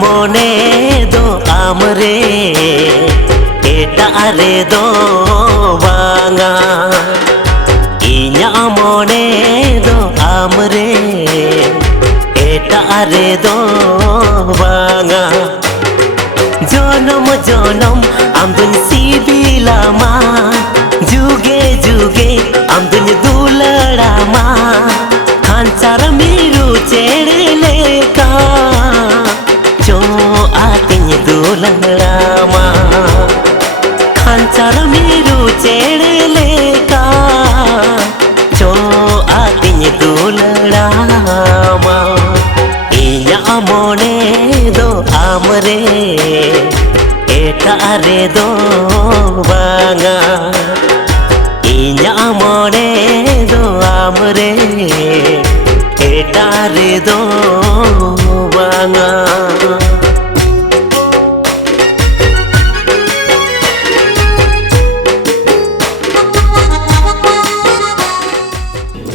मोने दो आमरे एटा रे दो बांगा इन्या मोने दो आमरे एटा रे दो बांगा जनम जनम आम दुन सिबिलामा जुगे जुगे आम दुन दुलड़ामा खांचार मिरु चेड़े लेका जो आतिन दुलड़ामा खांचार मिरु चेड़े लेका जो आतिन दुलड़ामा इन्या मोने दो आमरे एटा रे दो बांगा इन्या मोने दो आमरे एटा रे दो बांगा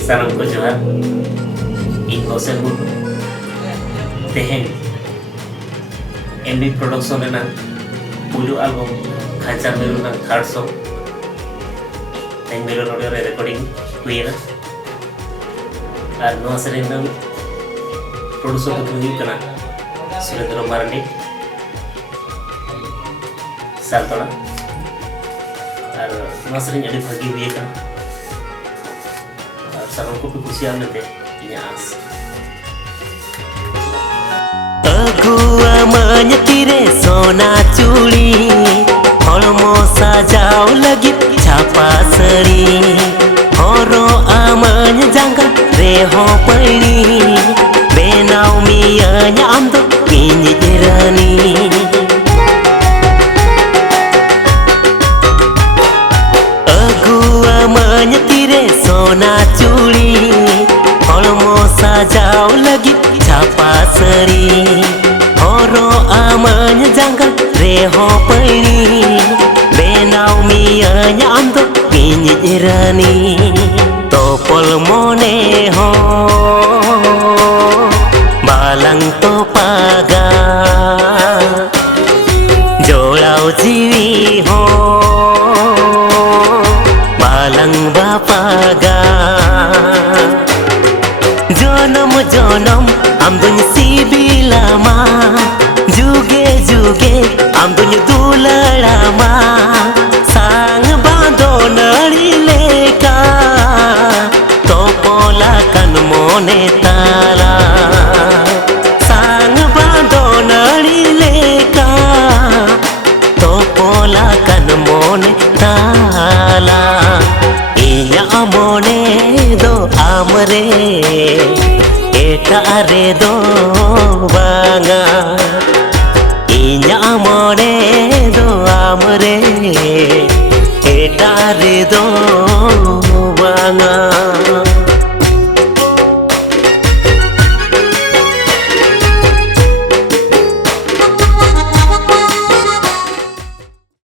सानम को जोहार इन कौशल मुर्मू तेहेन एमबी प्रोडक्शन रेना पुलु एल्बम खांचार मिरु ना थर्ड सॉन्ग मिरु ऑडियो रे रिकॉर्डिंग हुईना और नवा सेरेना प्रोड्यूसर को हुई कना सुरेंद्र मारंडी सालतोड़ा और नवा सेरेना अड़ी भागी हुई कना और सानम को भी खुशी आने दे यास अगुआ मन तीरे सोना चूड़ी हलमो सजाओ लगी छापा सड़ी हरो आमन जांगा रे हो पड़ी बेनाव मिया आम दो पिंज रानी अगुआ मन तीरे सोना चूड़ी हलमो सजाओ लगी छापा सड़ी हरो आमन जांगा रे हो पड़ी बेनाव मिया आम दो पिंज रानी तोपल मोने हो बालंग तो पागा जोड़ाओ जीवी हो बालंग बापागा जनम जनम आम दुन सिबिलामा जुगे जुगे आम दुन दुलड़ामा सांग बांधो नड़ी लेका तो पोला कन मोने ताला सांग बांधो नड़ी लेका तो पोला कन मोने ताला इन्या मोने दो आमरे एटा रे दो बांगा इन्या मोने दो आमरे एटा रे दो